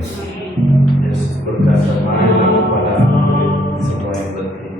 Yesus berkata, marilah kepada aku semua yang letih.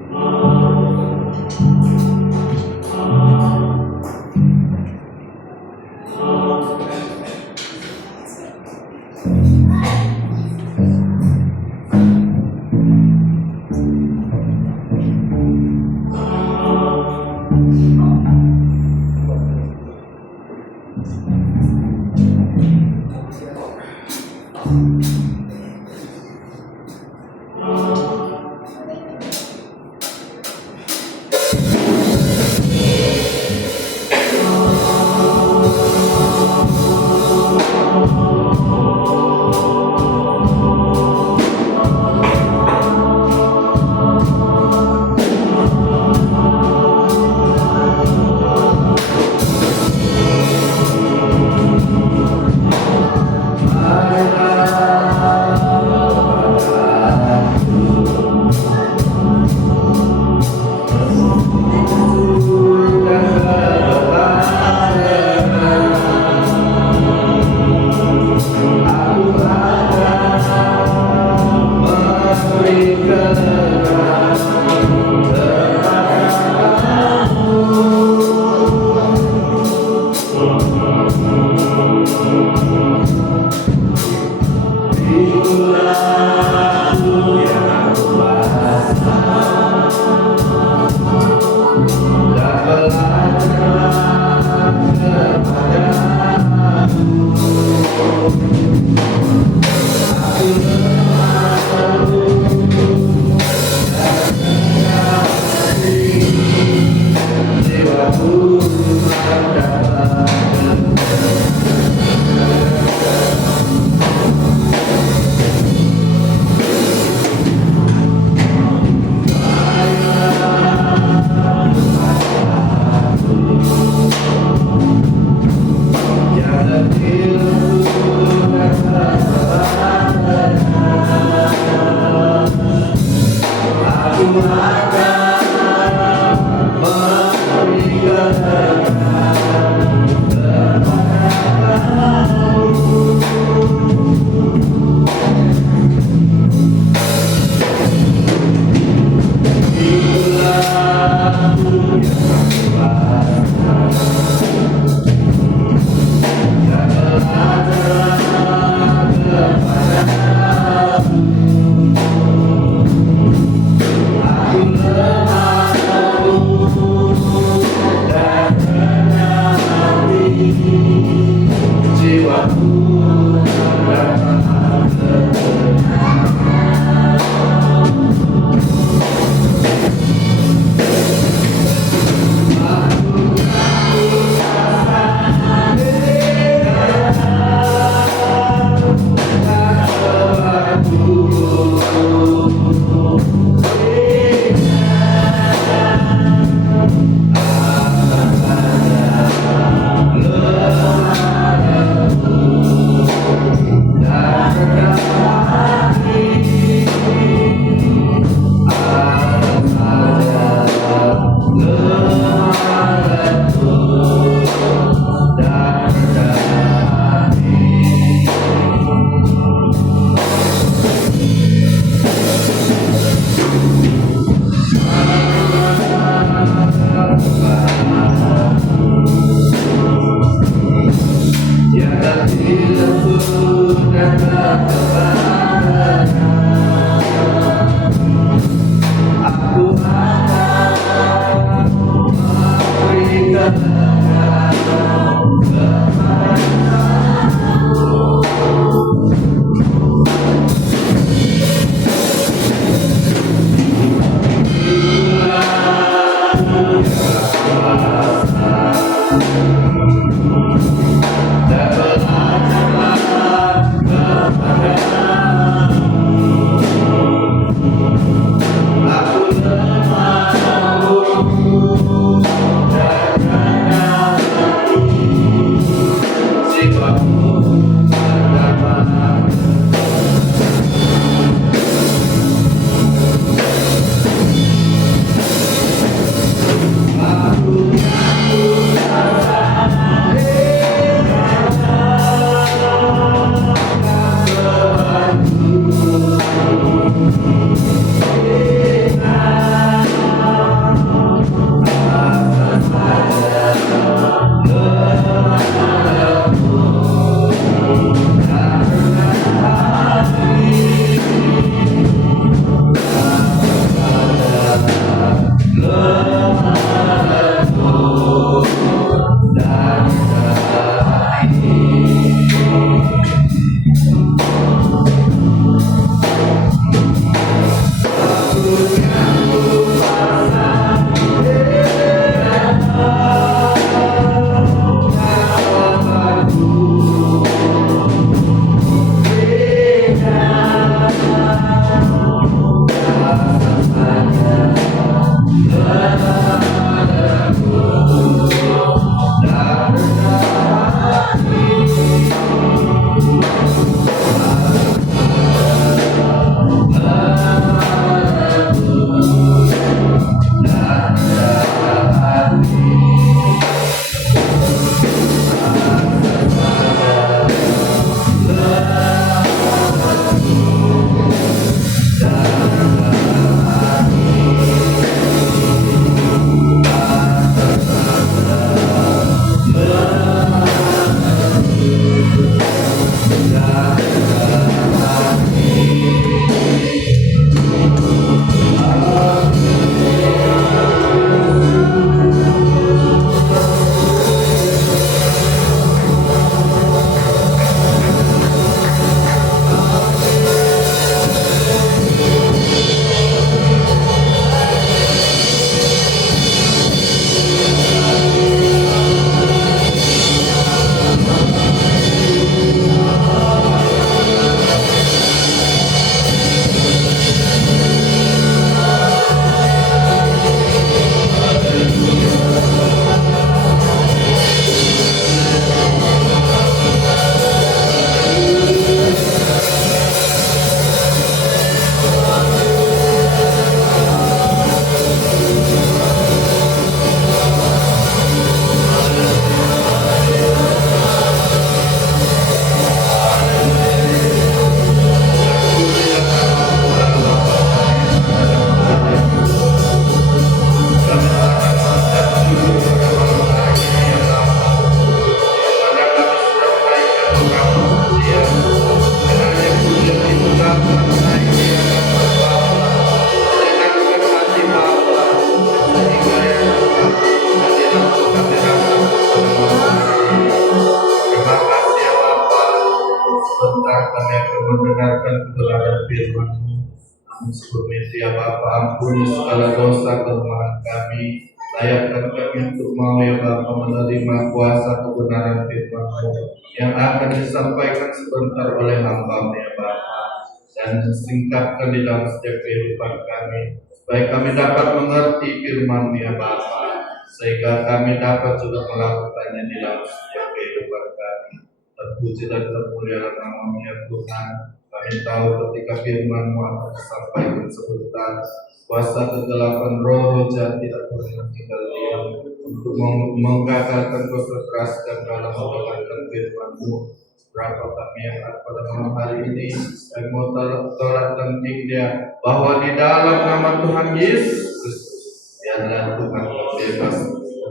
kebenaran firman-Mu. Namun sebelum itu ya Bapa, ampuni segala dosa kelemahan kami. Layakkan kami untuk mau ya Bapa menerima kuasa kebenaran firman-Mu yang akan disampaikan sebentar oleh hamba-Mu ya Bapa, dan singkapkan di dalam setiap kehidupan kami, supaya kami dapat mengerti firman-Mu ya Bapa, sehingga kami dapat juga melakukannya di dalam setiap kehidupan kami. Terpuji dan termulialah nama-Mu ya Tuhan. Kami tahu ketika firman-Mu akan disampaikan sebentar, kuasa kegelapan roh jahat tidak pernah tinggal diam untuk menggagalkan konsentrasi dan dalam menjalankan firman-Mu. Berapa kami yang ada pada malam hari ini, kami mau tolak penting dia bahwa di dalam nama Tuhan Yesus Kristus, biarlah Tuhan bebas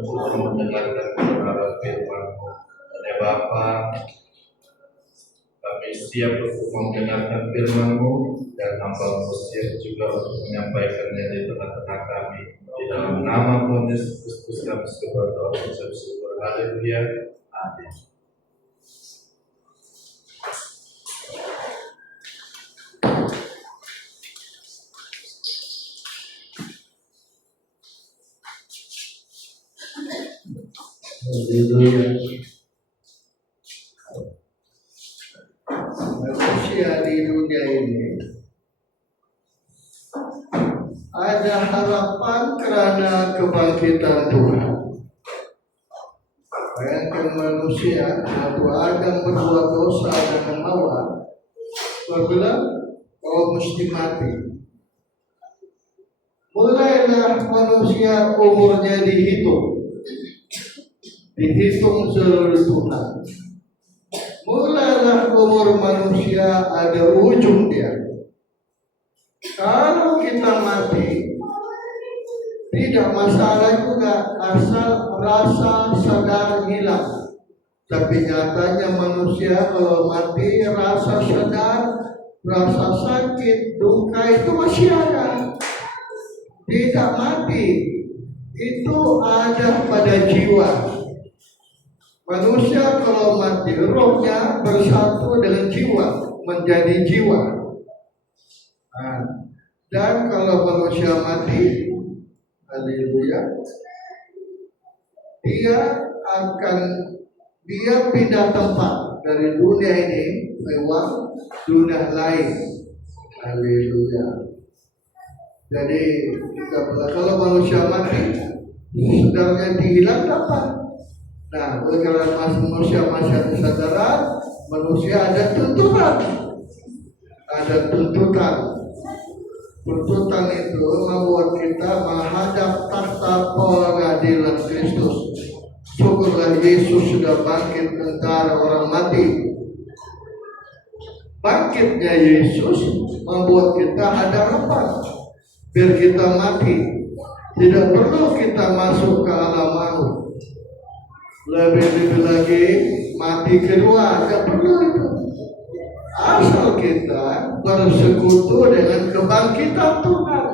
untuk mendengarkan kebenaran firman-Mu. Dan ya Bapa, kami siap untuk mendengarkan firman-Mu, dan hamba-Mu siap juga untuk menyampaikannya di tengah-tengah kami. Di dalam nama Tuhan Yesus Kristus kami berdoa dan bersyukur. Haleluya. Amin. Haleluya. Manusia di dunia ini ada harapan karena kebangkitan Tuhan. Bayangkan manusia waktu Adam berbuat dosa dengan Hawa, berbilang kau mesti mati. Mulailah manusia umurnya dihitung seluruh Tuhan. Mulailah umur manusia ada ujung dia. Kalau kita mati, tidak masalah juga asal rasa sadar hilang. Tapi nyatanya manusia kalau mati, rasa sadar, rasa sakit, duka itu masih ada. Tidak mati, itu ada pada jiwa. Manusia kalau mati, rohnya bersatu dengan jiwa, menjadi jiwa. Dan kalau manusia mati, haleluya, dia pindah tempat dari dunia ini lewat dunia lain. Haleluya. Jadi kalau manusia mati, saudaranya dihilang dapat. Nah, karena manusia masih ada kesadaran, manusia ada tuntutan. Ada tuntutan. Tuntutan itu membuat kita menghadap takhta pengadilan Kristus. Syukurlah Yesus sudah bangkit antara orang mati. Bangkitnya Yesus membuat kita ada harapan. Biar kita mati, tidak perlu kita masuk ke alam maut. Lebih lagi mati kedua, tidak perlu itu. Asal kita bersekutu dengan kebangkitan Tuhan.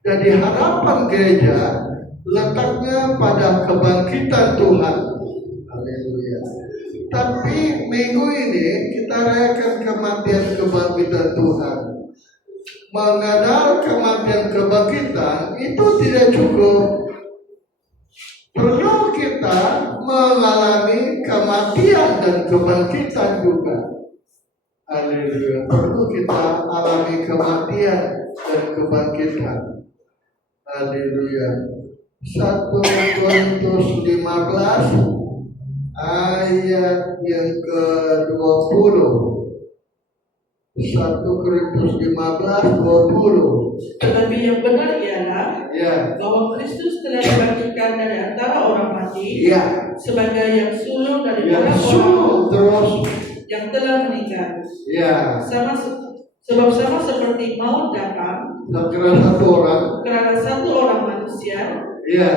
Jadi harapan gereja letaknya pada kebangkitan Tuhan. Haleluya. Tapi minggu ini kita rayakan kematian kebangkitan Tuhan. Mengenal kematian kebangkitan itu tidak cukup. Perlu kita mengalami kematian dan kebangkitan juga. Haleluya. Perlu kita alami kematian dan kebangkitan. Haleluya. 1 Korintus 15 ayat yang ke-20. 1 Korintus 15:20. Tetapi yang benar ialah bahwa Kristus telah dibangkitkan dari antara orang mati, sebagai yang sulung dari orang yang telah meninggal. Sebab sama seperti maut datang karena satu orang manusia,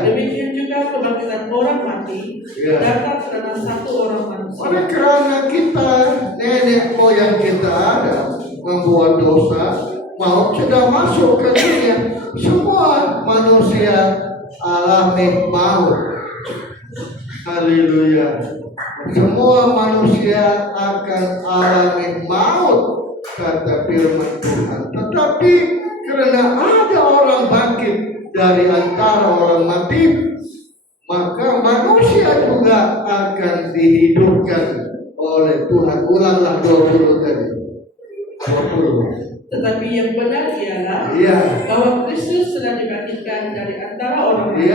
demikian juga kebangkitan orang mati datang karena satu orang manusia. Oleh karena kita, nenek moyang kita ada membuat dosa, maut sudah masuk ke dunia. Semua manusia alami maut. Haleluya. Semua manusia akan alami maut. kata firman Tuhan. Tetapi karena ada orang bangkit dari antara orang mati, maka manusia juga akan dihidupkan oleh Tuhan. Ulanglah 20 tadi. 20. Tetapi yang benar ialah bahwa Kristus telah dibangkitkan dari antara orang mati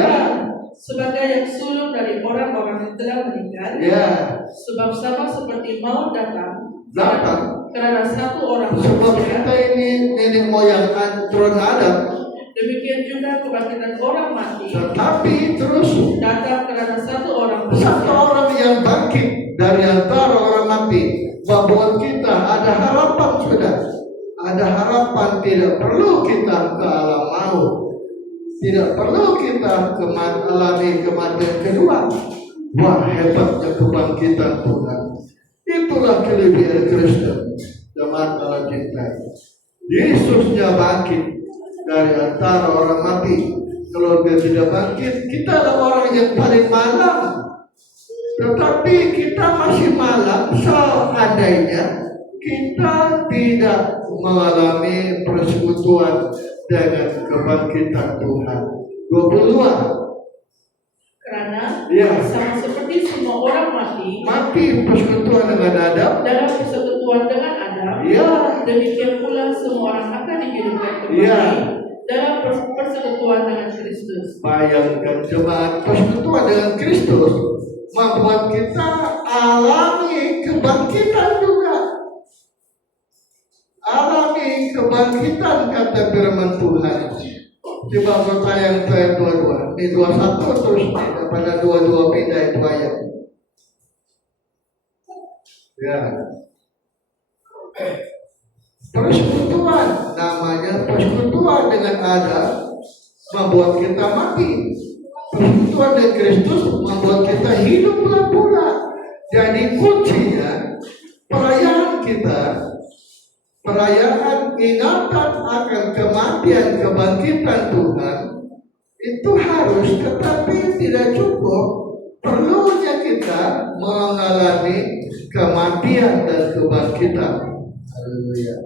sebagai yang sulung dari orang-orang yang telah meninggal. Sebab sama seperti maut datang karena satu orang Sebab manusia, kita ini nenek moyang turun Adam, demikian juga kebangkitan orang mati tetapi terus datang karena satu orang satu orang yang bangkit dari antara orang mati membuat kita ada harapan sudah. Ada harapan, tidak perlu kita ke alam maut, tidak perlu kita alami kematian kedua. Wah, hebatnya kebangkitan Tuhan. Itulah kelebihan Kristen. Jemaat Allah cinta, Yesusnya bangkit dari antara orang mati. Kalau dia tidak bangkit, kita adalah orang yang paling malam. Tetapi kita masih malam seandainya kita tidak mengalami persekutuan dengan kebangkitan Tuhan. 22. Karena sama seperti semua orang mati persekutuan dengan Adam, dalam persekutuan dengan Adam, demikian pula semua orang akan dihidupkan kembali dalam persekutuan dengan Kristus. Bayangkan jemaat, persekutuan dengan Kristus membuat kita alami kebangkitan juga. Alami kebangkitan kata firman Tuhan. Coba bertanya ayat 22. Ini 21 terus pada 22 pindah itu ayat. Persekutuan, namanya persekutuan dengan Adam membuat kita mati. Persekutuan dengan Kristus membuat kita hidup pula. Jadi kuncinya perayaan kita, perayaan ingatan akan kematian kebangkitan Tuhan itu harus, tetapi tidak cukup. Perlunya kita mengalami kematian dan kebangkitan. Haleluya.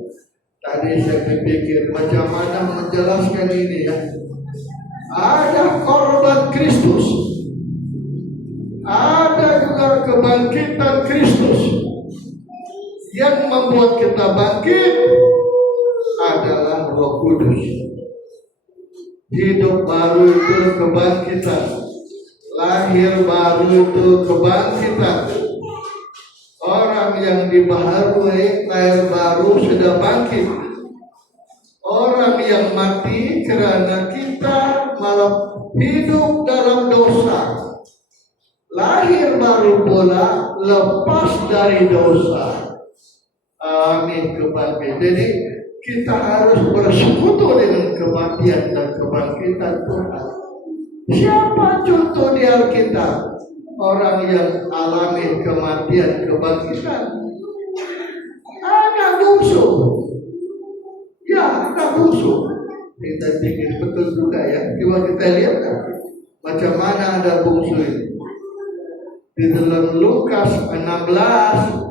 Tadi saya berpikir macam mana menjelaskan ini ya. Ada korban Kristus, ada juga kebangkitan Kristus. Yang membuat kita bangkit adalah Roh Kudus. Hidup baru itu kebangkitan, lahir baru itu kebangkitan. Orang yang dibaharui lahir baru sudah bangkit. Orang yang mati karena kita malah hidup dalam dosa, lahir baru pula lepas dari dosa. Amin, kebangkitan. Jadi kita harus bersekutu dengan kematian dan kebangkitan Tuhan. Siapa contoh di Alkitab orang yang alami kematian kebangkitan? Anak bungsu. Anak bungsu. Kita pikir betul juga ya. Coba kita lihat macam mana ada bungsu ini. Di dalam Lukas 16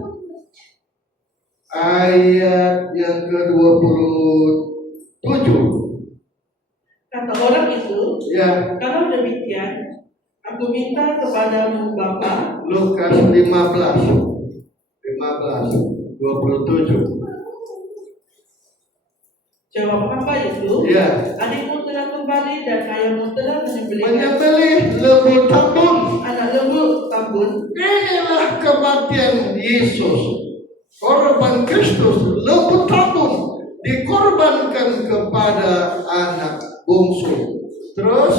ayat yang ke-27. Kata orang itu, kalau demikian, aku minta kepadamu Bapa. Lukas 15, 27. Jawab apa itu? Adikmu telah kembali dan ayahmu telah menyembelih lembu tambun. Anak lembu tambun. Inilah kematian Yesus. Korban Kristus, lembu tambun dikorbankan kepada anak bungsu. Terus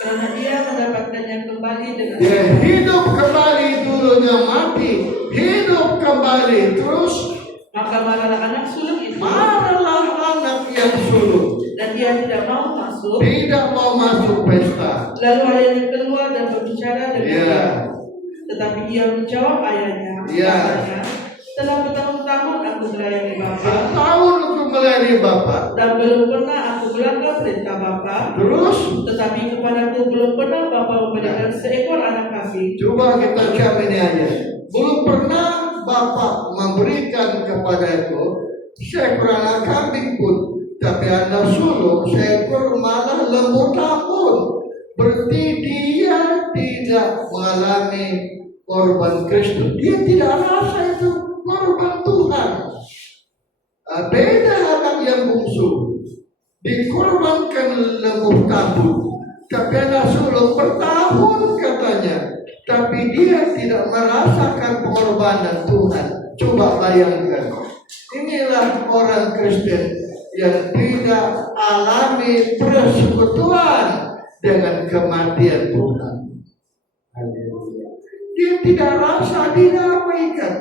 karena dia mendapatkannya kembali dengan dia hidup kembali, dulunya mati, hidup kembali. Terus maka marahlah anak sulung itu. Marahlah anak yang sulung. Dan dia tidak mau masuk. Tidak mau masuk pesta. Lalu ayahnya keluar dan berbicara dengan dia. Tetapi ia menjawab ayahnya. Katanya, setelah bertahun-tahun aku melayani Bapa. Tahun aku melayani Bapa. Dan belum pernah aku melanggar perintah Bapa. Terus? Tetapi kepadaku belum pernah Bapa memberikan seekor anak kambing. Coba kita cam ini aja. Belum pernah Bapa memberikan kepadaku seekor anak kambing pun, tapi Anda sulung seekor malah lembu tambun. Berarti dia tidak mengalami korban Kristus. Dia tidak rasa itu korban Tuhan. Beda anak yang bungsu, dikorbankan lembu tambun, tapi anak sulung bertahun katanya, tapi dia tidak merasakan pengorbanan Tuhan. Coba bayangkan, inilah orang Kristen yang tidak alami persekutuan dengan kematian Tuhan. Dia tidak rasa didamaikan,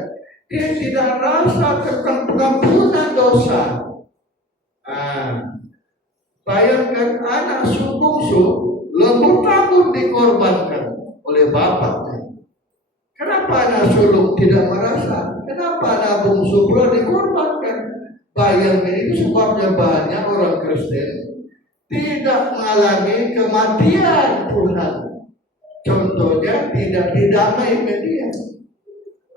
dia tidak rasa tentang pengampunan dosa. Bayangkan anak bungsu lembu tambun dikorbankan oleh bapaknya. Kenapa anak sulung tidak merasa? Kenapa anak bungsu pula dikorbankan? Bayangkan, itu sebabnya banyak orang Kristen tidak mengalami kematian Tuhan. Contohnya tidak didamaikan dia.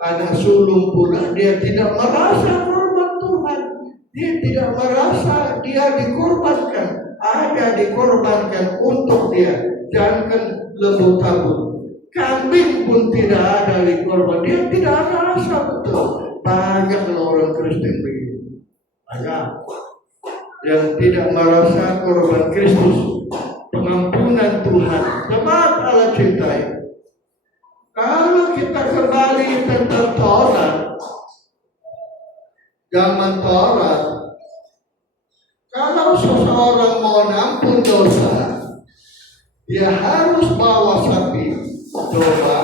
Anak sulung pula dia tidak merasa korban Tuhan. Dia tidak merasa dia dikorbankan. Ada dikorbankan untuk dia. Jangankan lembu tambun, kambing pun tidak ada dikorban. Dia tidak rasa betul. Banyak orang Kristen begitu. Banyak yang tidak merasa korban Kristus, pengampunan Tuhan. Jemaat Allah cintai, kalau kita kembali tentang Taurat, zaman Taurat, kalau seseorang mau ampun dosa, dia harus bawa sapi, domba,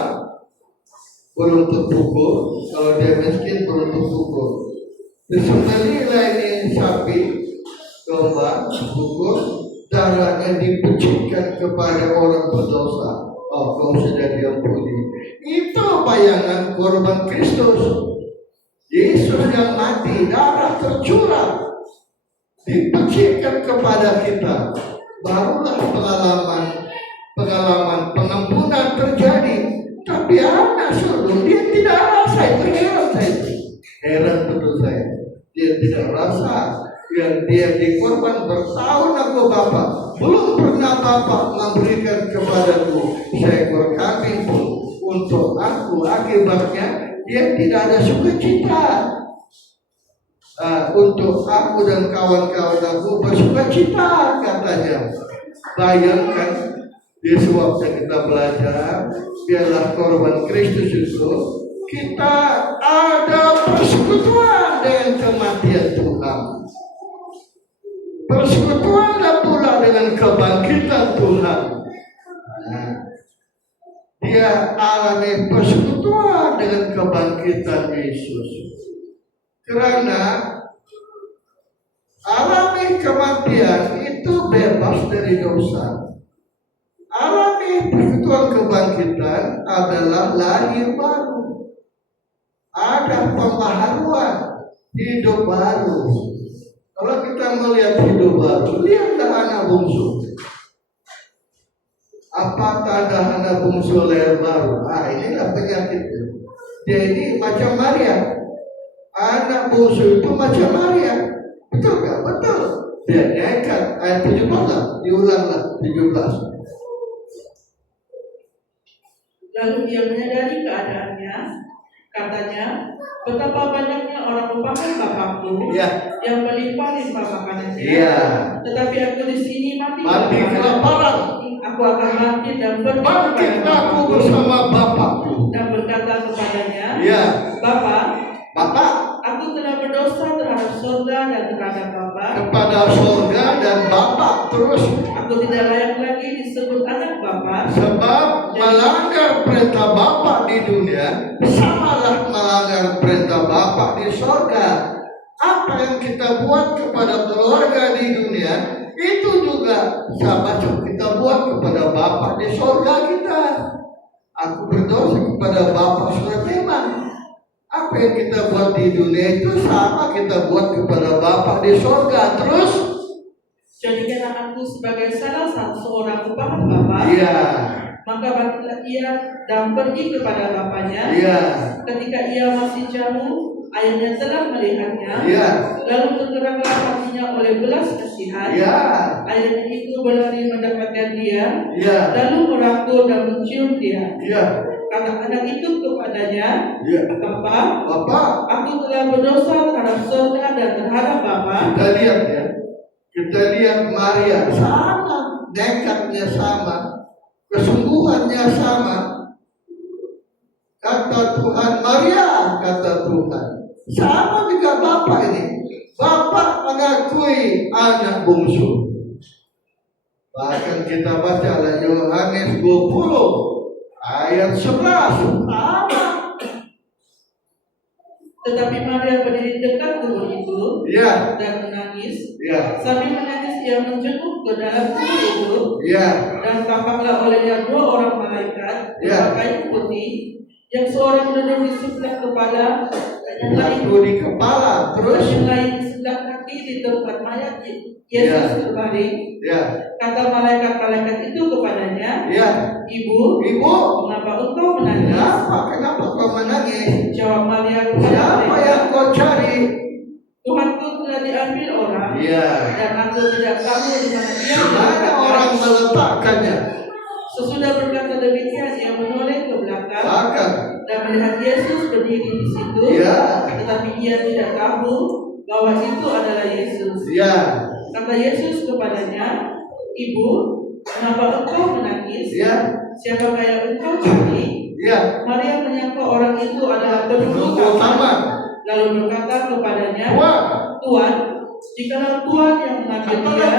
beruntut pukul. Kalau dia miskin, beruntut pukul. Disembelihlah ini sapi, domba, pukul, darahnya dipecutkan kepada orang berdosa. Oh, kau sudah diampuni. Itu bayangan korban Kristus. Yesus yang mati, darah tercurah, dipecutkan kepada kita. Barulah pengalaman pengampunan terjadi. Tapi anak sulung dia tidak rasa itu. Heran betul saya. Dia tidak rasa. Yang dia dikorban bertahun aku Bapak, belum pernah Bapak memberikan kepadaku seekor kambing pun untuk aku. Akibatnya dia tidak ada sukacita. Untuk aku dan kawan-kawan aku bersukacita katanya. Bayangkan, di sewaktu kita belajar, biarlah korban Kristus itu kita ada persekutuan dengan kematian Tuhan. Persekutuanlah pula dengan kebangkitan Tuhan. Dia alami persekutuan dengan kebangkitan Yesus. Karena alami kematian itu bebas dari dosa. Alami persekutuan kebangkitan adalah lahir baru. Ada pembaharuan, hidup baru. Kalau kita melihat hidup baru, lihatlah anak bungsu. Apa tanda anak bungsu lahir baru? Inilah penyakitnya. Dia ini macam Maria. Anak bungsu itu macam Maria. Betul gak? Betul. Dia nekat. Ayat 17, diulanglah 17. Lalu dia menyadari keadaannya. Katanya, betapa banyaknya orang merupakan bapakku yang melimpah-limpah makanannya. Tetapi aku di sini mati kelaparan. Aku akan bangkit dan pergi aku bersama bapakku. Dan berkata kepadanya, Bapak, aku telah berdosa terhadap surga dan terhadap Bapa. Kepada surga dan Bapak. Terus, aku tidak layak lagi disebut anak Bapa. Sebab melanggar perintah Bapa di dunia samalah melanggar perintah Bapa di surga. Apa yang kita buat kepada keluarga di dunia, itu juga sama kita buat kepada Bapa di surga kita. Aku berdosa kepada Bapa surga memang. Apa yang kita buat di dunia itu sama kita buat kepada Bapa di surga. Terus, jadikan aku sebagai salah seorang upahan Bapa. Maka bangkitlah ia dan pergi kepada bapaknya. Ketika ia masih jauh, ayahnya telah melihatnya, lalu tergeraklah hatinya oleh belas kasihan. Ayahnya itu berlari mendapatkan dia, lalu merangkul dan mencium dia. Kata anak itu kepadanya, Bapa, aku telah berdosa terhadap surga dan terhadap Bapa. Kita lihat Maria sama, nekatnya sama, kesungguhannya sama. Kata Tuhan, Maria, kata Tuhan, sama juga Bapak ini. Bapak mengakui anak bungsu. Bahkan kita baca dalam Yohanes 20 ayat 11 sama. Tetapi Maria berdiri dekat kubur itu dan menangis. Sambil menangis ia menjenguk ke dalam kubur itu. Dan tampaklah olehnya 2 orang malaikat berpakaian putih, yang seorang duduk di sebelah kepala dan yang lain di kepala, terus yang lain di sebelah kaki di tempat mayat Yesus terbaring. Kata malaikat-malaikat itu kepadanya, Ibu, mengapa engkau menangis? Kenapa kau menangis? Jawab Maria, siapa yang kau cari? Tuhanku telah diambil orang, dan aku tidak tahu di mana dia Mana orang meletakkannya. Sesudah berkata demikian, ia menoleh ke belakang dan melihat Yesus berdiri di situ, tetapi ia tidak tahu bahwa itu adalah Yesus. Kata Yesus kepadanya, Ibu, kenapa engkau menangis? Siapakah yang engkau cari? Maria menyangka orang itu adalah penduduk taman, lalu berkata kepadanya, Tuhan, jikalau Tuhan yang mengambil dia,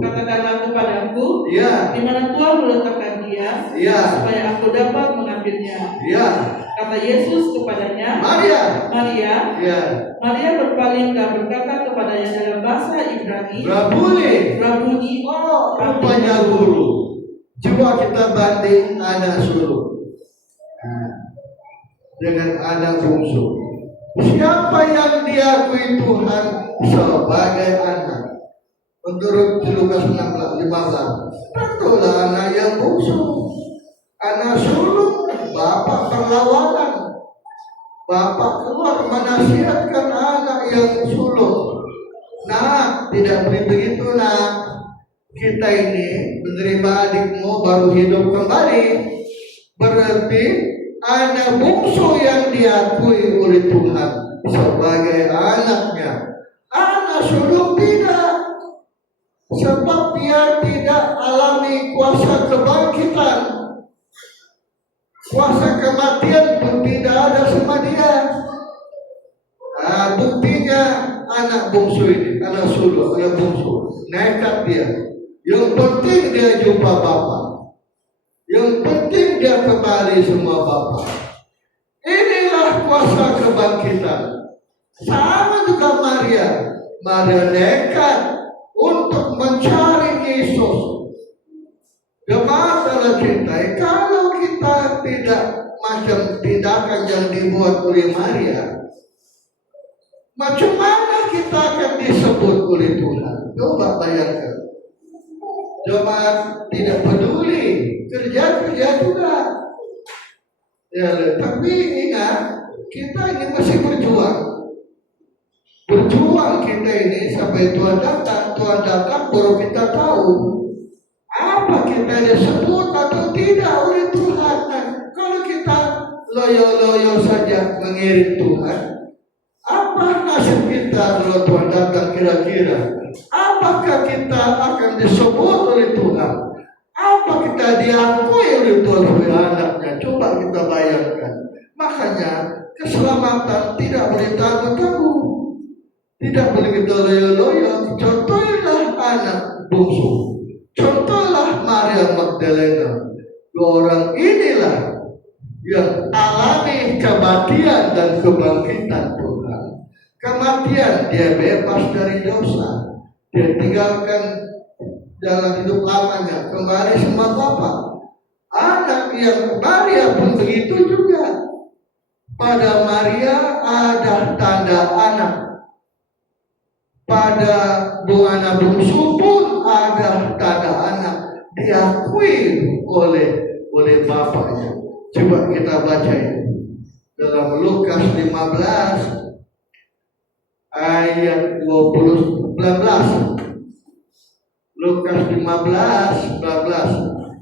katakanlah kepadaku, di mana Tuhan meletakkan dia, supaya aku dapat mengambilnya. Kata Yesus kepadanya, Maria. Maria berpaling dan berkata kepadanya dalam bahasa Ibrani, Rabuni. Rupanya guru. Coba kita banding anak sulung dengan anak bungsu. Siapa yang diakui Tuhan sebagai anak? Menurut Lukas 15, tentulah anak yang bungsu. Anak sulung, bapak perlawanan. Bapak keluar menasihatkan anak yang sulung. Nah, tidak begitu nak. Kita ini menerima adikmu baru hidup kembali. Berarti anak bungsu yang diakui oleh Tuhan sebagai anaknya. Anak sulung tidak, sebab dia tidak alami kuasa kebangkitan. Kuasa kematian pun tidak ada sama dia. Buktinya anak bungsu ini, anak sulung, anak bungsu, nekat dia. Yang penting dia jumpa Bapak. Yang penting dia kembali semua Bapak. Inilah kuasa kebangkitan. Sama juga Maria. Maria nekat untuk mencari Yesus. Jemaat dalam cinta, kalau kita tidak macam tindakan yang dibuat oleh Maria, macam mana kita akan disebut oleh Tuhan? Coba bayangkan. Jemaat tidak peduli, kerja juga. Tapi ingat, kita ini masih berjuang. Berjuang kita ini sampai Tuhan datang baru kita tahu apa kita disebut atau tidak oleh Tuhan. Nah, kalau kita loyo-loyo saja mengiring Tuhan, apa nasib kita kalau Tuhan datang kira-kira? Apakah kita akan disebut oleh Tuhan? Apa kita diakui oleh Tuhan sebagai anaknya? Coba kita bayangkan. Makanya keselamatan tidak boleh tangguh-tangguh. Tidak boleh kita loyo-loyo. Contohlah anak bungsu. Contohlah Maria Magdalena. 2 orang inilah yang alami kematian dan kebangkitan Tuhan. Kematian, dia bebas dari dosa. Dia tinggalkan jalan hidup lamanya, kembali sama Bapa. Anak yang Maria pun begitu juga. Pada Maria ada tanda anak. Pada anak bungsu pun ada tanda anak. Diakui oleh bapaknya. Coba kita baca ini dalam Lukas 15 ayat 19. Lukas 15, 19.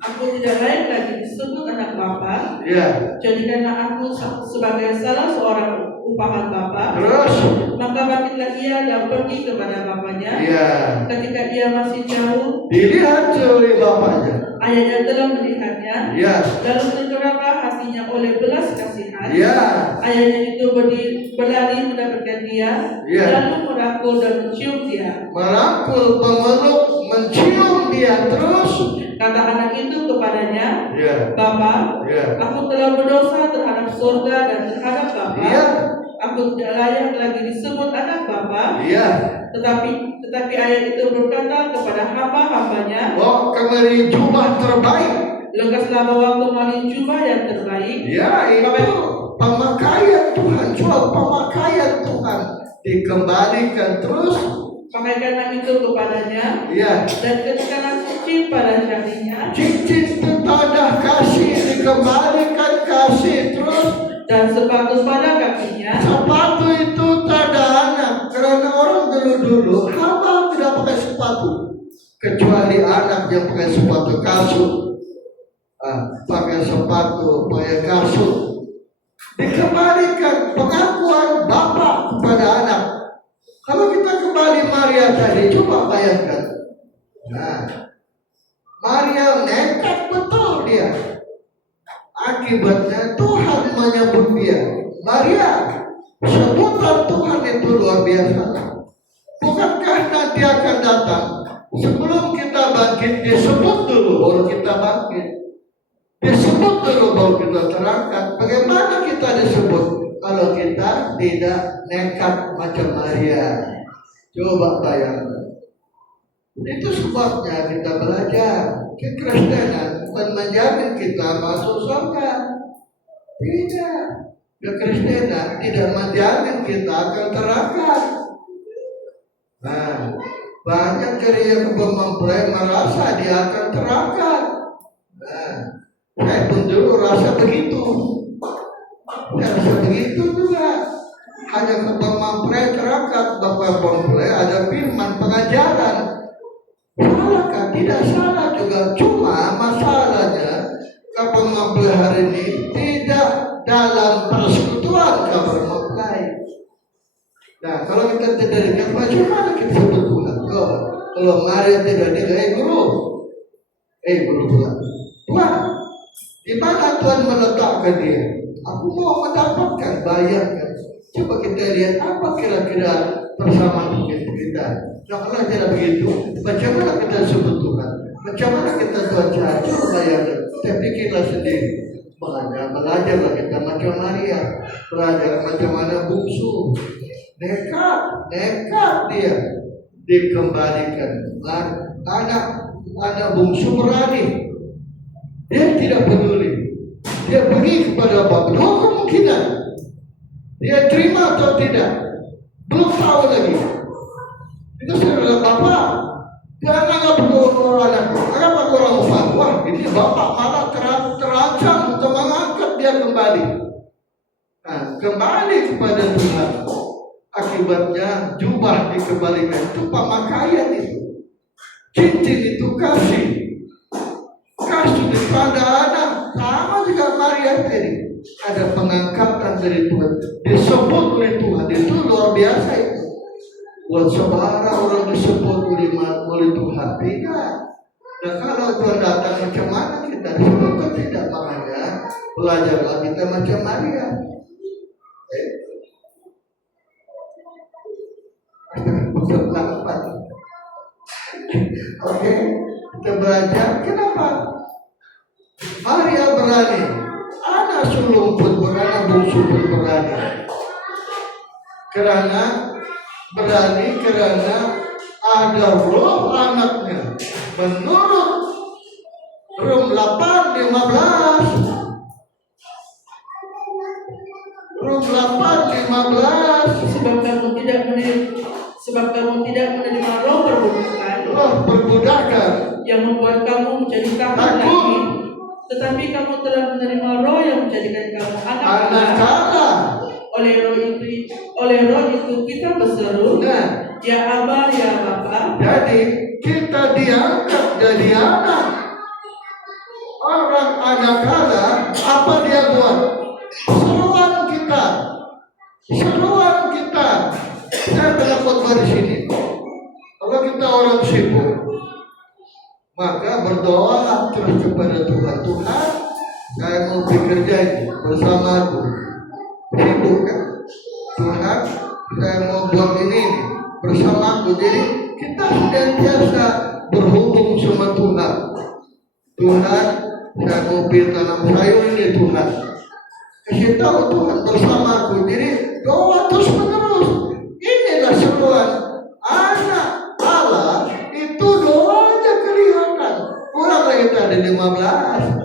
Aku tidak layak lagi disebut anak Bapa. Ya. Jadikanlah aku sebagai salah seorang upahan Bapa. Terus. Maka bangkitlah ia dan pergi kepada bapaknya. Ya. Ketika ia masih jauh, dilihat oleh bapaknya. Ayahnya telah melihatnya. Ya. Lalu tergeraklah hatinya oleh belas kasihan. Ya. Ayahnya itu berlari mendapatkan dia. Ya. Lalu merangkul dan mencium dia. Merangkul, memeluk, mencium dia. Terus kata anak itu kepadanya, ya. Bapa, ya. aku telah berdosa terhadap surga dan terhadap Bapa. Ya. Aku tidak layak lagi disebut anak Bapa. Ya. Tetapi ayah itu berkata kepada hamba-hambanya, oh, kemari jubah terbaik. Lekaslah bawa kemari jubah yang terbaik. Ya, itu pemakaian Tuhan, soal pemakaian Tuhan dikembalikan terus. Pakaikanlah itu kepadanya. Ya. Dan ketikkanlah cincin pada jarinya. Cincin tanda kasih dikembalikan kasih terus. Dan sepatu pada kakinya. Sepatu itu tanda anak. Karena orang dulu hamba tidak pakai sepatu kecuali anak yang pakai sepatu kasut. Pakai sepatu, pakai kasut. Dikembalikan pengakuan bapak kepada anak. Kalau kita kembali Maria tadi, coba bayangkan. Nah, Maria nekat betul dia. Akibatnya Tuhan menyebut dia. Maria, sebutan Tuhan itu luar biasa. Bukankah nanti akan datang sebelum kita bangkit disebut dulu baru kita bangkit. Disebut dulu baru kita terangkat. Bagaimana kita disebut? Kalau kita tidak nekat macam Maria. Coba bayangkan. Itu sebabnya kita belajar. Kekristenan bukan menjamin kita masuk surga. Tidak. Kekristenan tidak menjamin kita akan terangkat. Nah, banyak dari yang mempelai merasa dia akan terangkat. Nah, saya pun dulu rasa begitu. Saya begitu juga. Hanya mempelai terangkat. Bapak mempelai ada firman pengajaran. Salahkah? Tidak salah juga. Cuma masalahnya kabar mempelai hari ini tidak dalam persekutuan kabar mempelai. Nah, kalau kita tidak dengar, bagaimana kita sebut Tuhan? Kalau Maria tidak dengar, guru Tuhan. Tuhan, di mana Tuhan meletakkan dia? Aku mau mendapatkan, bayangkan. Coba kita lihat apa kira-kira persamaan kita. Nah, kalau tidak begitu, bagaimana kita sebut Tuhan? Bagaimana kita baca? Coba bayangkan. Kita pikirlah sendiri. Belajarlah kita macam Maria. Belajar macam mana bungsu. Nekat dia dikembalikan. Anak bungsu berani. Dia tidak peduli. Dia pergi kepada Bapak. Dua kemungkinan. Dia terima atau tidak, belum tahu lagi. Itu saudara Bapak. Dia anggap anak. Kenapa orang Bapak? Wah, ini Bapak malah terancam untuk mengangkat dia kembali. Nah, kembali kepada Tuhan. Akibatnya jubah dikembalikan. Itu pemakaian itu. Cincin itu kasih. Kasih di tanda anak. Sama juga Maria tadi. Ada pengangkatan dari Tuhan. Disebut oleh Tuhan. Itu luar biasa itu. Buat sebarang orang disebut oleh Tuhan. Tidak. Dan kalau Tuhan datang macam mana kita disebut atau tidak. Makanya belajarlah kita macam Maria. Oke, kita belajar. Kenapa? Maria berani. Anak sulung pun berani, bungsu pun berani. Karena ada roh anaknya. Menurut Rom 8:15. Rom 8:15. Sebab kamu tidak menerima roh perbudakan yang membuat kamu menjadi takut lagi, Tetapi kamu telah menerima Roh yang menjadikan kamu anak anak-anak. Allah. Oleh Roh itu kita berseru, Nah, ya Aba, ya Bapa. jadi kita diangkat jadi anak. Orang anak Allah, apa dia buat? Seruan kita. Saya pernah khotbah di sini. Kalau kita orang sibuk, maka berdoa terus kepada Tuhan. Tuhan, saya mau bekerja ini bersamaku. Sibuk kan? Tuhan, saya mau buat ini bersamaku. Jadi kita senantiasa berhubung sama Tuhan. Tuhan, saya mau tanam sayur ini Tuhan. Kasih tahu Tuhan bersamaku. Jadi doa terus menerus. Inilah seruan anak Allah. Itu doanya kelihatan. Kurang lagi tadi 15.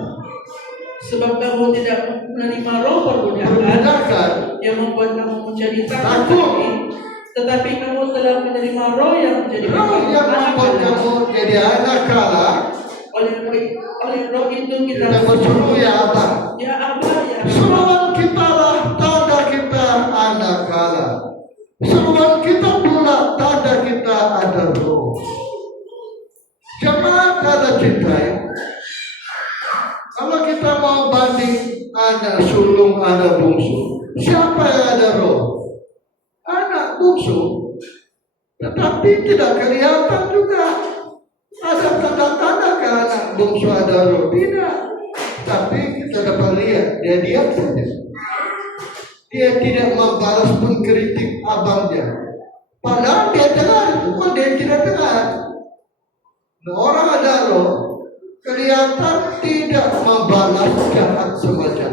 Sebab kamu tidak menerima roh perbudakan yang membuat kamu menjadi takut, tetapi kamu telah menerima roh yang menjadi membuat kamu jadi anak Allah. Oleh roh itu kita berseru ya Abah. Ya Abah, ya Abah. Seruan kita lah tanda kita anak Allah. Seruan kita pula tanda kita ada roh. Jemaat Allah cintai. Kalau kita mau banding anak sulung, anak bungsu, siapa yang ada roh? Anak bungsu. Tetapi tidak kelihatan juga. Ada tanda-tanda ke anak bungsu ada roh. Tidak. Tapi kita dapat lihat, dia diam saja. Dia tidak membalas pengkritik abangnya. Padahal dia dengar, bukan dia tidak dengar. Nah, orang ada roh, kelihatan tidak membalas jahat semacam.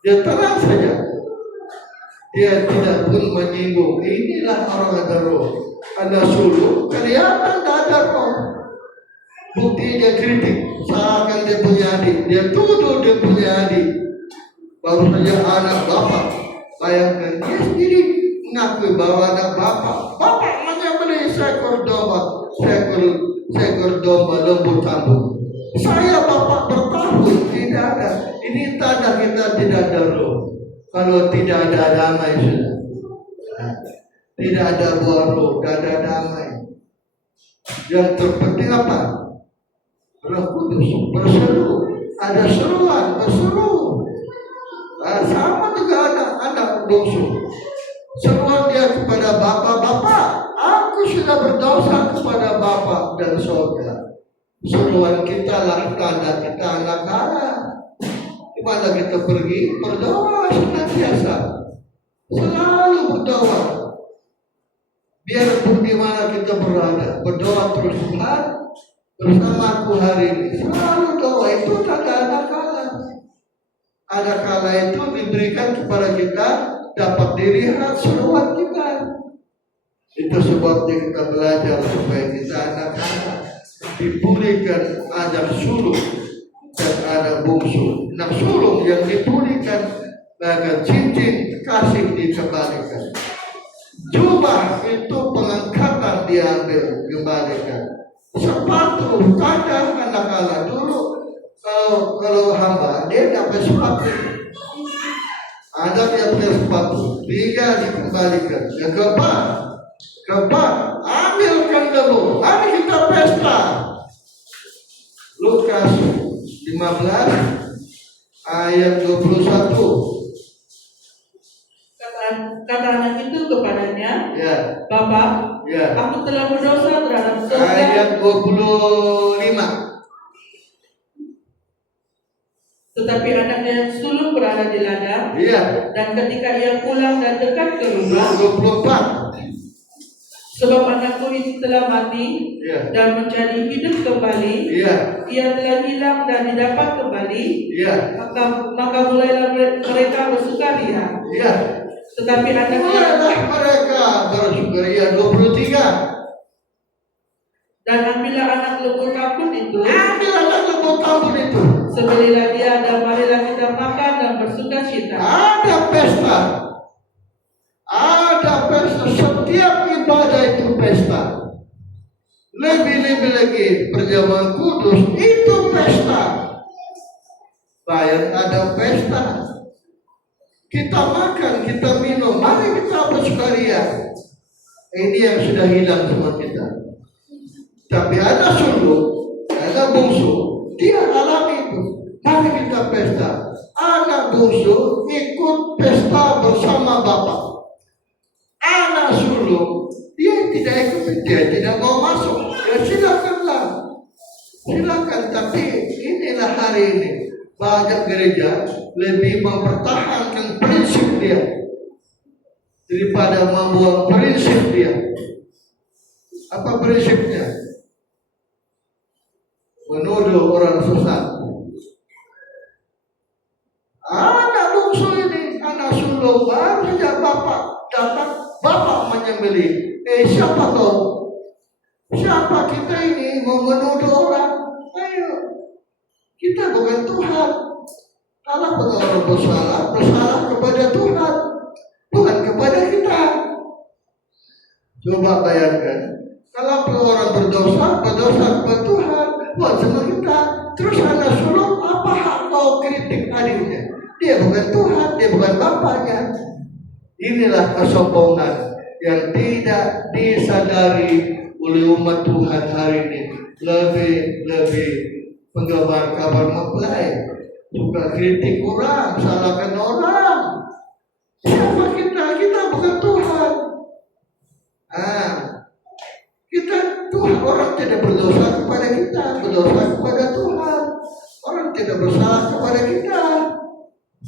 Dia tenang saja. Dia tidak pun menyinggung. Inilah orang ada roh. Ada sulung, kelihatan tak ada roh. Bukti dia kritik, seakan dia punya adik. Dia tuduh dia punya adik. Baru saja anak bapak. Bayangkan dia sendiri mengakui bahwa anak bapak. Bapak menyembelih seekor domba, seekor domba lembu tambun. Saya bapak bertahun tidak ada. Ini tanda kita tidak ada roh. Kalau tidak ada damai sudah. Tidak ada buah roh, tidak ada damai. Yang terpenting apa? Roh Kudus berseru. Ada seruan, berseru. Sama juga anak bungsu. Seruan dia kepada Bapak, aku sudah berdosa kepada Bapak dan Saudara. Seruan kita lah tanda kita anak Allah. Dimana kita pergi berdoa senantiasa, selalu berdoa. Biarpun di mana kita berada, berdoa terus Tuhan bersamaku hari ini. Selalu doa itu tanda anak Allah. Anak Allah itu diberikan kepada kita dapat dilihat seruan kita. Itu sebabnya kita belajar supaya kita anak Allah dipulihkan anak sulung dan anak bungsu. Anak sulung yang dipulihkan agar cincin kasih dikembalikan. Jubah itu pengangkatan diambil kembalikan. Sepatu tanda anak Allah dulu. Kalau hamba dia dapat sepatu. Ada dia punya sepatu, 3 dikembalikan. Yang keempat, ambilkan dulu. Mari kita pesta. Lukas 15 ayat 21. Kata anak itu kepadanya, ya. Bapak, ya. Aku telah berdosa terhadap surga. Ayat 25. Tetapi anaknya yang sulung berada di ladang, ya. Dan ketika ia pulang dan dekat ke rumah, 24. Sebab anakku ini telah mati, ya. Dan menjadi hidup kembali, ya. Ia telah hilang dan didapat kembali, ya. maka mulailah mereka bersukaria. ya. Tetapi anaknya mereka bersukaria. 23. Dan ambillah anak lembu kampung itu, sembelilah dia dan marilah kita makan dan bersuka cita. Ada pesta. Setiap ibadah itu pesta. Lebih-lebih lagi perjamuan kudus itu pesta. Bayang ada pesta. Kita makan, kita minum, mari kita bersukaria. Ini yang sudah hilang sama kita. Tapi ada sulung, ada bungsu, dia alami itu. Mari kita pesta. Anak bungsu ikut pesta bersama bapak. Anak sulung, dia tidak ikut, dia tidak mau masuk. Ya silakanlah, silakan. Tapi inilah hari ini. Banyak gereja lebih mempertahankan prinsip dia daripada membuang prinsip dia. Apa prinsipnya? Menuduh orang sesat. Anak bungsu ini, anak sulung, baru saja bapak datang, bapak menyembelih. Siapa kau? Siapa kita ini mau menuduh orang? Ayo, kita bukan Tuhan. Kalau orang bersalah, bersalah kepada Tuhan, bukan kepada kita. Coba bayangkan, kalau orang berdosa, berdosa kepada Tuhan, bukan sama kita. Terus anak sulung, apa hak kau kritik adiknya? Dia bukan Tuhan, dia bukan bapaknya. Inilah kesombongan yang tidak disadari oleh umat Tuhan hari ini. Lebih penggemar kabar mempelai, suka kritik orang, salahkan orang. Siapa kita? Kita bukan Tuhan. Kita Tuhan, orang tidak berdosa kepada kita, berdosa kepada Tuhan. Orang tidak bersalah kepada kita,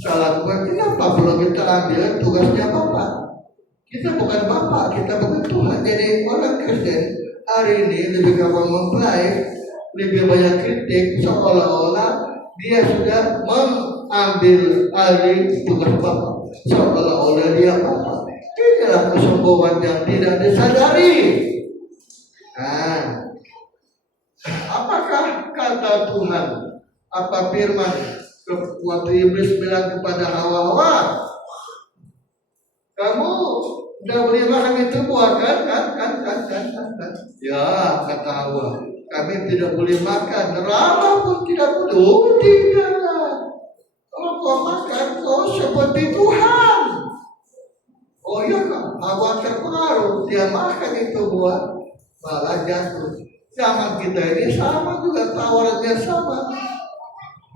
salah kepada kita. Kenapa perlu kita ambil tugasnya Bapak? Kita bukan Bapak, kita bukan Tuhan. Jadi orang Kristen hari ini lebih gampang mempelai, lebih banyak kritik, seolah-olah dia sudah mengambil alih tugas Bapak, seolah-olah dia Bapak. Inilah kesombongan yang tidak disadari. Apakah kata Tuhan? Apa firman waktu iblis bilang kepada Hawa, kamu udah boleh makan itu buah kan? Ya, kata Hawa, kami tidak boleh makan. Rama pun tidak boleh. Tidak. Kalau kau makan, kau seperti Tuhan. Oh iya kan? Hawa terpengaruh. Dia makan itu buah, malah jatuh. Zaman kita ini sama juga, tawarannya sama.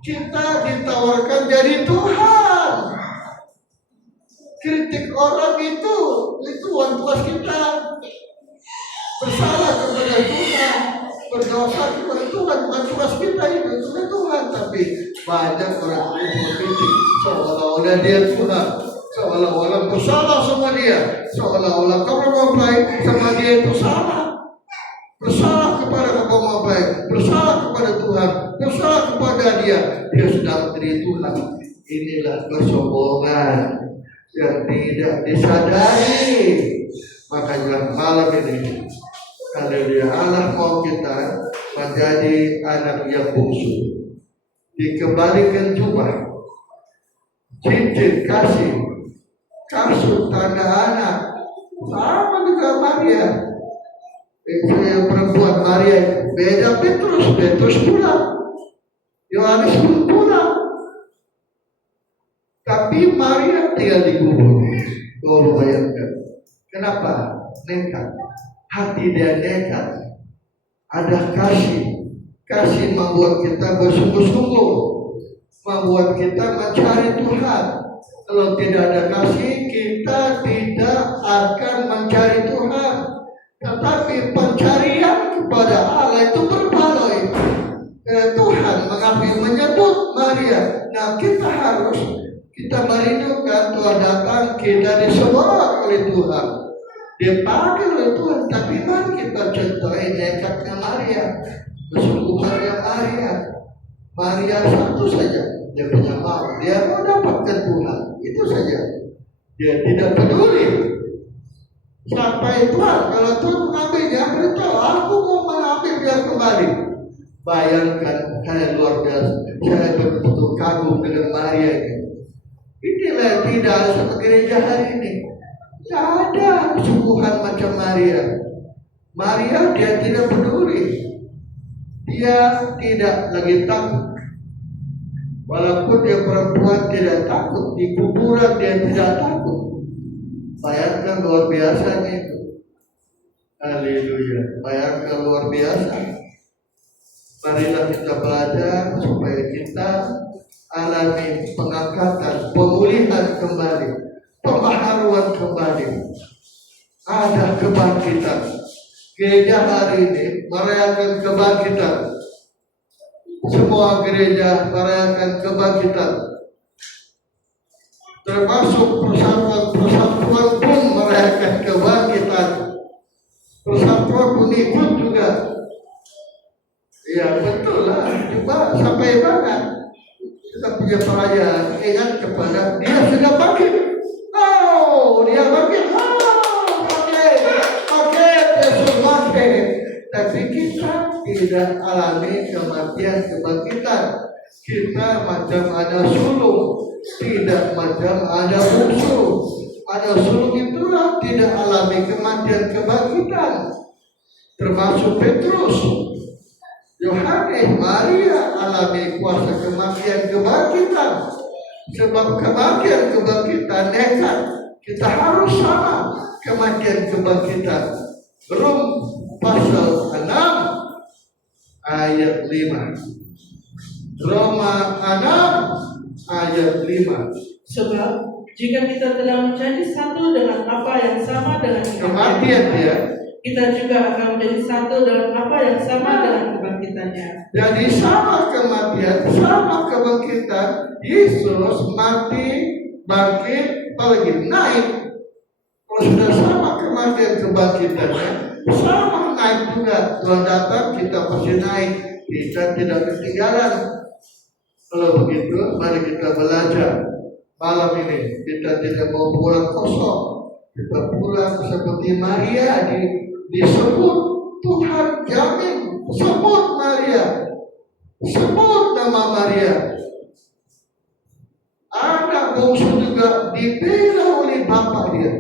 Kita ditawarkan jadi Tuhan. Kritik orang itu tugas kita. Bersalah kepada Tuhan, berdosa kepada Tuhan, bukan tugas kita itu, tugas Tuhan. Tapi banyak orang yang mengkritik, seolah-olah dia Tuhan, seolah-olah bersalah sama dia, seolah-olah kamu mau baik sama dia itu salah. Bersalah kepada kamu mau baik, bersalah kepada Tuhan, bersalah kepada dia sudah menjadi Tuhan. Inilah kesombongan yang tidak disadari. Makanya malam ini, haleluya, Allah mau kita menjadi anak yang bungsu. Dikembalikan jubah, cincin kasih, kasut tanda anak, sama juga Maria. Itu yang perempuan Maria, beda Petrus pulang, Yohanes pun pulang. Tapi Maria tinggal di kubur. Kau bayangkan, kenapa? Nekat, hati dia nekat. Ada kasih membuat kita bersungguh-sungguh, membuat kita mencari Tuhan. Kalau tidak ada kasih, kita tidak akan mencari Tuhan. Tetapi pencarian kepada Allah itu berbaloi. Tuhan mengapa menyebut Maria. Nah, kita merindukan Tuhan datang, kita disebut oleh Tuhan, dipanggil oleh Tuhan. Tapi mari kita contohin nekatnya Maria, kesungguhannya Maria. Maria satu saja, dia punya mau, dia mau dapatkan Tuhan, itu saja. Dia tidak peduli sampai Tuhan. Kalau Tuhan mengambilnya, beritahu aku mau mengambil dia kembali. Bayangkan, saya luar biasa. Saya betul-betul kagum dengan Maria ini. Inilah tidak ada satu gereja hari ini. Tidak ada kesungguhan macam Maria. Maria dia tidak peduli. Dia tidak lagi takut. Walaupun dia perempuan tidak takut, di kuburan dia tidak takut. Bayangkan luar biasanya itu. Haleluya. Bayangkan luar biasa. Marilah kita belajar supaya kita alami pengangkatan, pemulihan kembali, pembaharuan kembali. Ada kebangkitan. Gereja hari ini merayakan kebangkitan. Semua gereja merayakan kebangkitan. Termasuk persatuan pun merayakan kebangkitan. Persatuan pun ikut juga. Ya betul lah. Coba sampai mana kita punya perayaan, ingat kepada dia sudah bangkit. Oh, dia bangkit. Oke, dia sudah bangkit. Tapi kita tidak alami kematian kebangkitan. Kita macam ada sulung, tidak macam ada bungsu. Ada sulung itulah tidak alami kematian kebangkitan. Termasuk Petrus, Yohanes, Maria alami kuasa kematian kebangkitan. Sebab kematian kebangkitan nekat. Kita harus sama kematian kebangkitan. Rom pasal 6 ayat 5. Roma 6 ayat 5. Sebab jika kita telah menjadi satu dengan apa yang sama dengan Kematian dia, kita juga akan menjadi satu dengan apa yang sama dengan kebangkitannya. jadi sama kematian, sama kebangkitan. Yesus mati, bangkit, apalagi naik. Kalau sudah sama kematian kebangkitannya, sama naik juga. Tuhan datang, kita pasti naik. Kita tidak ketinggalan. Kalau begitu, mari kita belajar. Malam ini kita tidak mau pulang kosong. Kita pulang seperti Maria disebut Tuhan jamin. Sebut Maria. Sebut nama Maria. Anak bungsu juga dibela oleh bapak dia.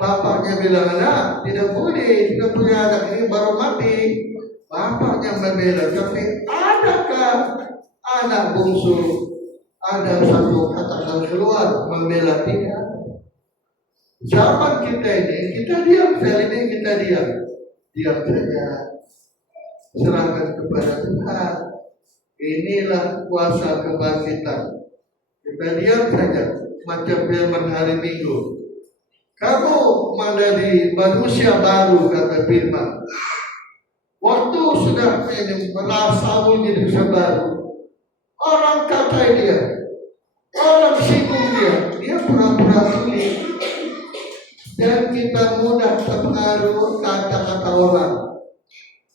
Bapaknya bilang, anak tidak boleh, kita punya anak ini baru mati. Bapaknya membela, tapi adakah anak bungsu ada satu kata keluar membela? Tidak. Zaman kita ini, kita diam, kali ini kita diam. Diam saja. Serahkan kepada Tuhan. Inilah kuasa kebangkitan. Kita diam saja, macam firman hari Minggu. Kamu menjadi manusia baru, kata firman. Waktu sudah merasa menjadi manusia baru, orang kata dia, orang singgung dia pura-pura tuli. Dan kita mudah terpengaruh kata-kata orang.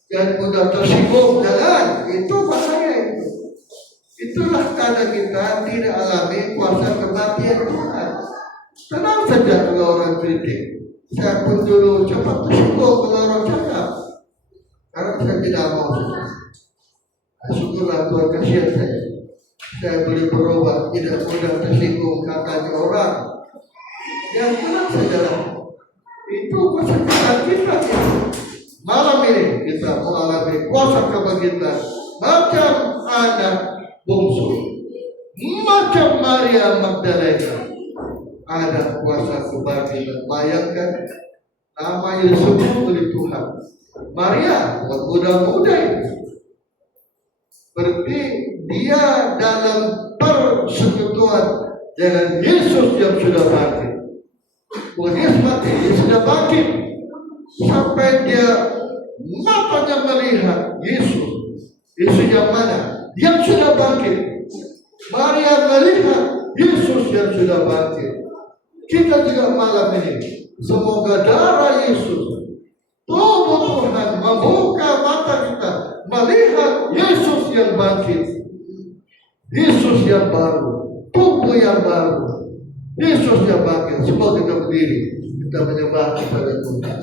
Dan mudah tersinggung, jangan, itu bahaya itu. Itulah karena kita tidak alami kuasa kematian Tuhan. Tenang saja kalau orang kritik. Saya pun dulu cepat tersinggung kalau orang cakap. Karena saya tidak mau. Syukurlah Tuhan kasihan saya. Saya boleh berubah, tidak mudah tersinggung katanya orang. Yang tenang sajalah. Itu kuasa kebangkitan ya. Malam ini kita mengalami kuasa kebangkitan macam anak bungsu, macam Maria Magdalena. Ada kuasa kebangkitan. Bayangkan nama yang disebut oleh Tuhan. Maria, muda-muda itu. Berarti dia dalam persekutuan dengan Yesus yang sudah bangkit. Yesus mati, dia sudah bangkit. Sampai dia matanya melihat Yesus. Yesus yang mana? Yang sudah bangkit. Maria melihat Yesus yang sudah bangkit. Kita juga malam ini, semoga darah Yesus, tubuh Tuhan membuka mata kita, melihat Yesus yang bangkit. Yesus yang baru, tubuh yang baru, Yesus yang bangkit. Semua kita berdiri, kita menyembah kepada Tuhan.